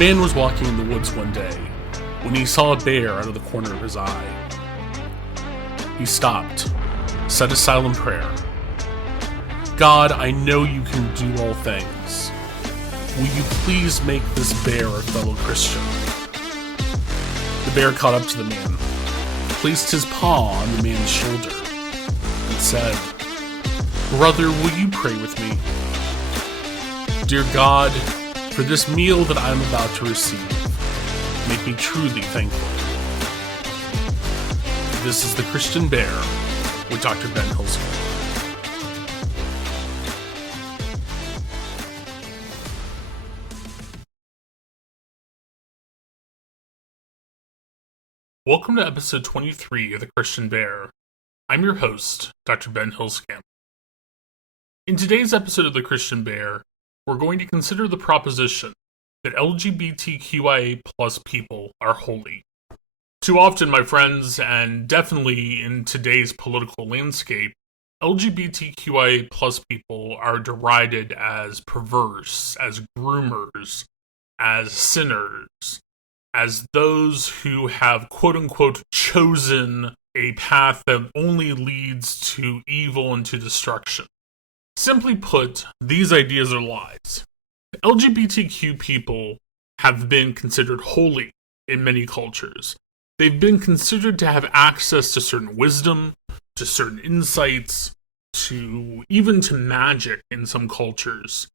man was walking in the woods one day when he saw a bear out of the corner of his eye. He stopped, said a silent prayer. God, I know you can do all things. Will you please make this bear a fellow Christian? The bear caught up to the man, placed his paw on the man's shoulder, and said, Brother, will you pray with me? Dear God, for this meal that I am about to receive, make me truly thankful. This is The Christian Bear with Dr. Ben Hilsky. Welcome to episode 23 of The Christian Bear. I'm your host, Dr. Ben Hilskamp. In today's episode of The Christian Bear, we're going to consider the proposition that LGBTQIA+ people are holy. Too often, my friends, and definitely in today's political landscape, LGBTQIA+ people are derided as perverse, as groomers, as sinners, as those who have quote-unquote chosen a path that only leads to evil and to destruction. Simply put, these ideas are lies. LGBTQ people have been considered holy in many cultures. They've been considered to have access to certain wisdom, to certain insights, even to magic in some cultures,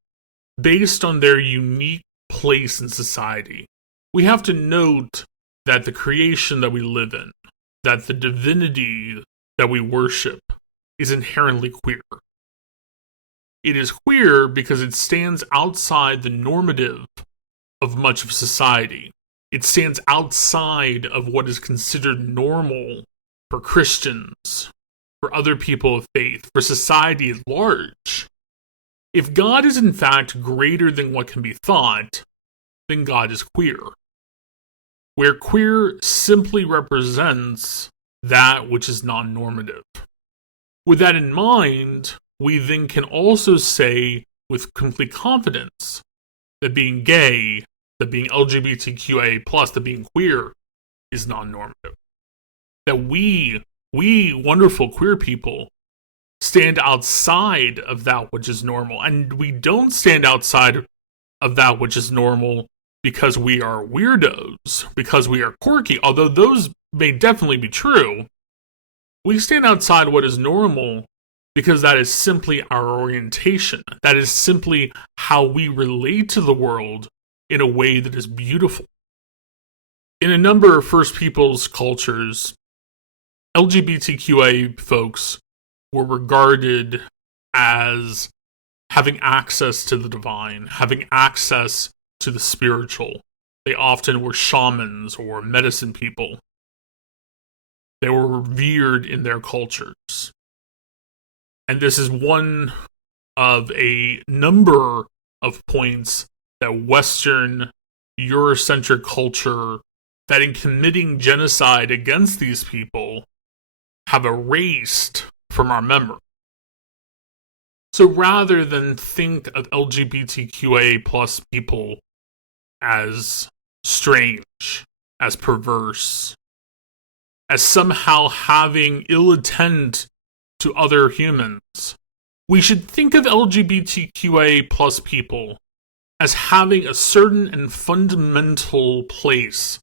based on their unique place in society. We have to note that the creation that we live in, that the divinity that we worship, is inherently queer. It is queer because it stands outside the normative of much of society. It stands outside of what is considered normal for Christians, for other people of faith, for society at large. If God is in fact greater than what can be thought, then God is queer. Where queer simply represents that which is non-normative. With that in mind, we then can also say with complete confidence that being gay, that being LGBTQIA+, that being queer is non-normative. That we wonderful queer people stand outside of that which is normal. And we don't stand outside of that which is normal because we are weirdos, because we are quirky, although those may definitely be true. We stand outside what is normal because that is simply our orientation. That is simply how we relate to the world in a way that is beautiful. In a number of First Peoples cultures, LGBTQA folks were regarded as having access to the divine, having access to the spiritual. They often were shamans or medicine people. They were revered in their cultures. And this is one of a number of points that Western Eurocentric culture, that in committing genocide against these people, have erased from our memory. So rather than think of LGBTQA+ people as strange, as perverse, as somehow having ill intent to other humans, we should think of LGBTQA+ people as having a certain and fundamental place,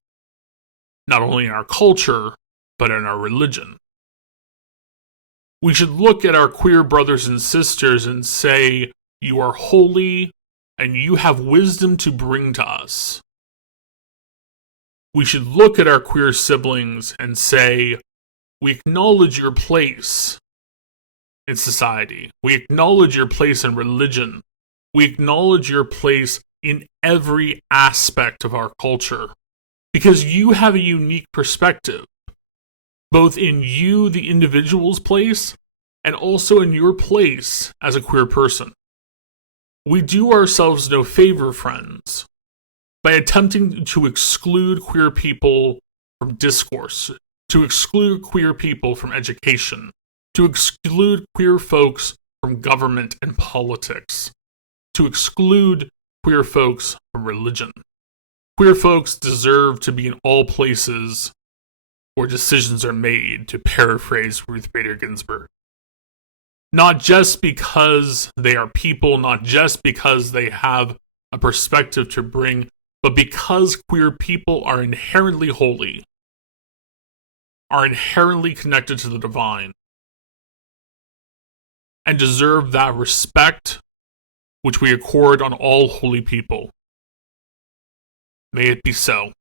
not only in our culture, but in our religion. We should look at our queer brothers and sisters and say, you are holy and you have wisdom to bring to us. We should look at our queer siblings and say, we acknowledge your place in society. We acknowledge your place in religion. We acknowledge your place in every aspect of our culture. Because you have a unique perspective, both in you, the individual's place, and also in your place as a queer person. We do ourselves no favor, friends, by attempting to exclude queer people from discourse, to exclude queer people from education, to exclude queer folks from government and politics, to exclude queer folks from religion. Queer folks deserve to be in all places where decisions are made, to paraphrase Ruth Bader Ginsburg. Not just because they are people, not just because they have a perspective to bring, but because queer people are inherently holy, are inherently connected to the divine, and deserve that respect which we accord on all holy people. May it be so.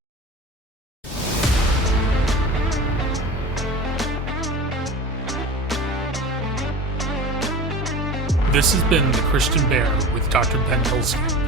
This has been The Christian Bear with Dr. Ben Hilsky.